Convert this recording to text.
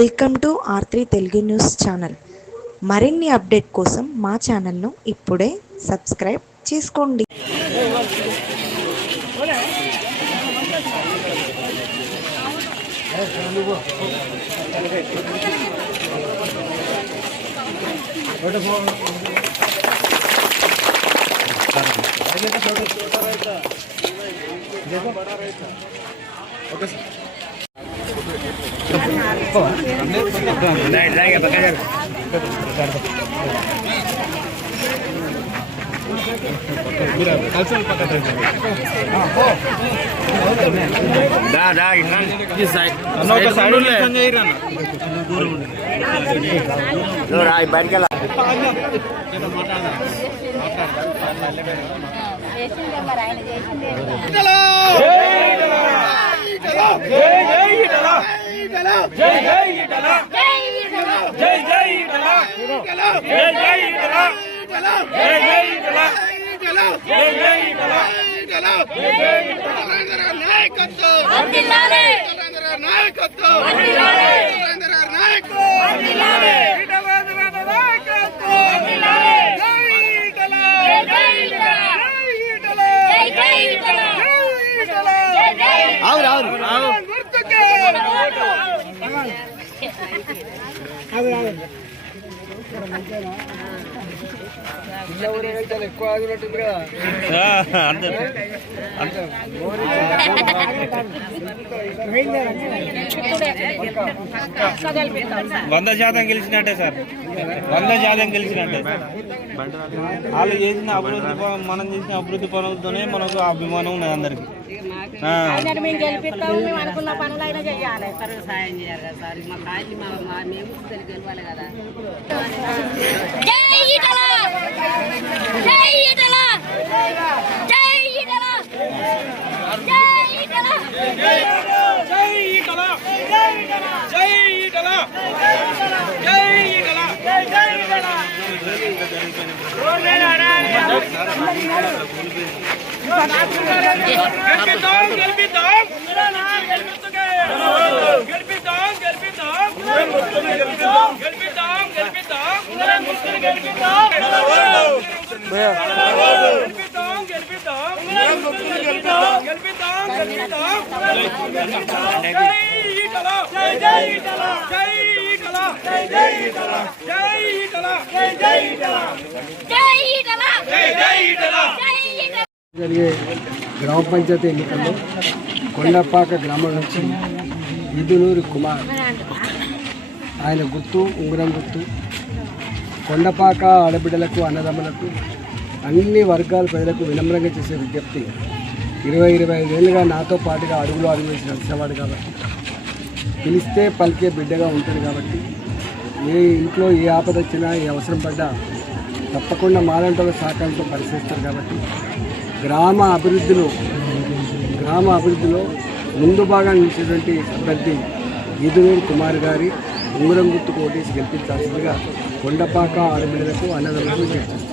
Welcome to R3 Telugu news channel. మరిన్ని update కోసం మా ఛానల్ను ఇప్పుడే సబ్స్క్రైబ్ చేసుకోండి. వంద శాతం గెలిచినట్టే సార్, 100% గెలిచినట్టే. వాళ్ళు చేసిన అభివృద్ధి, మనం చేసిన అభివృద్ధి పనులతోనే మనకు అభిమానం ఉన్నది అందరికి. అనుకున్న పనులైనా చేయాలి, సాయం చేయాలి కదా సార్. మా కాయలు మేము గెలవాలి కదా. జరిగే గ్రామ పంచాయతీ ఎన్నికల్లో కొండపాక గ్రామం నుంచి ఈదునూరి కుమార్, ఆయన గుర్తు ఉంగరం గుర్తు. కొండపాక ఆడబిడ్డలకు, అన్నదమ్ములకు, అన్ని వర్గాల ప్రజలకు వినమ్రంగా చేసే విజ్ఞప్తి. 20-25 ఏళ్ళుగా నాతో పాటుగా అడుగులో అడుగు వేసి నడిచేవాడు కాబట్టి, పిలిస్తే పలికే బిడ్డగా ఉంటుంది కాబట్టి, ఏ ఇంట్లో ఏ ఆపద వచ్చినా, ఏ అవసరం పడ్డా తప్పకుండా మాలంటల సహకారంతో పరిశీలిస్తారు కాబట్టి, గ్రామ అభివృద్ధిలో ముందు భాగం నిలిచేటువంటి అభ్యర్థి ఈదునూరి కుమార్ గారి ఉంగరం గుర్తుకు ఓటేసి గెలిపించాల్సిందిగా కొండపాక ఆడబిడ్డలకు, అన్నదమ్ములకు చేస్తారు.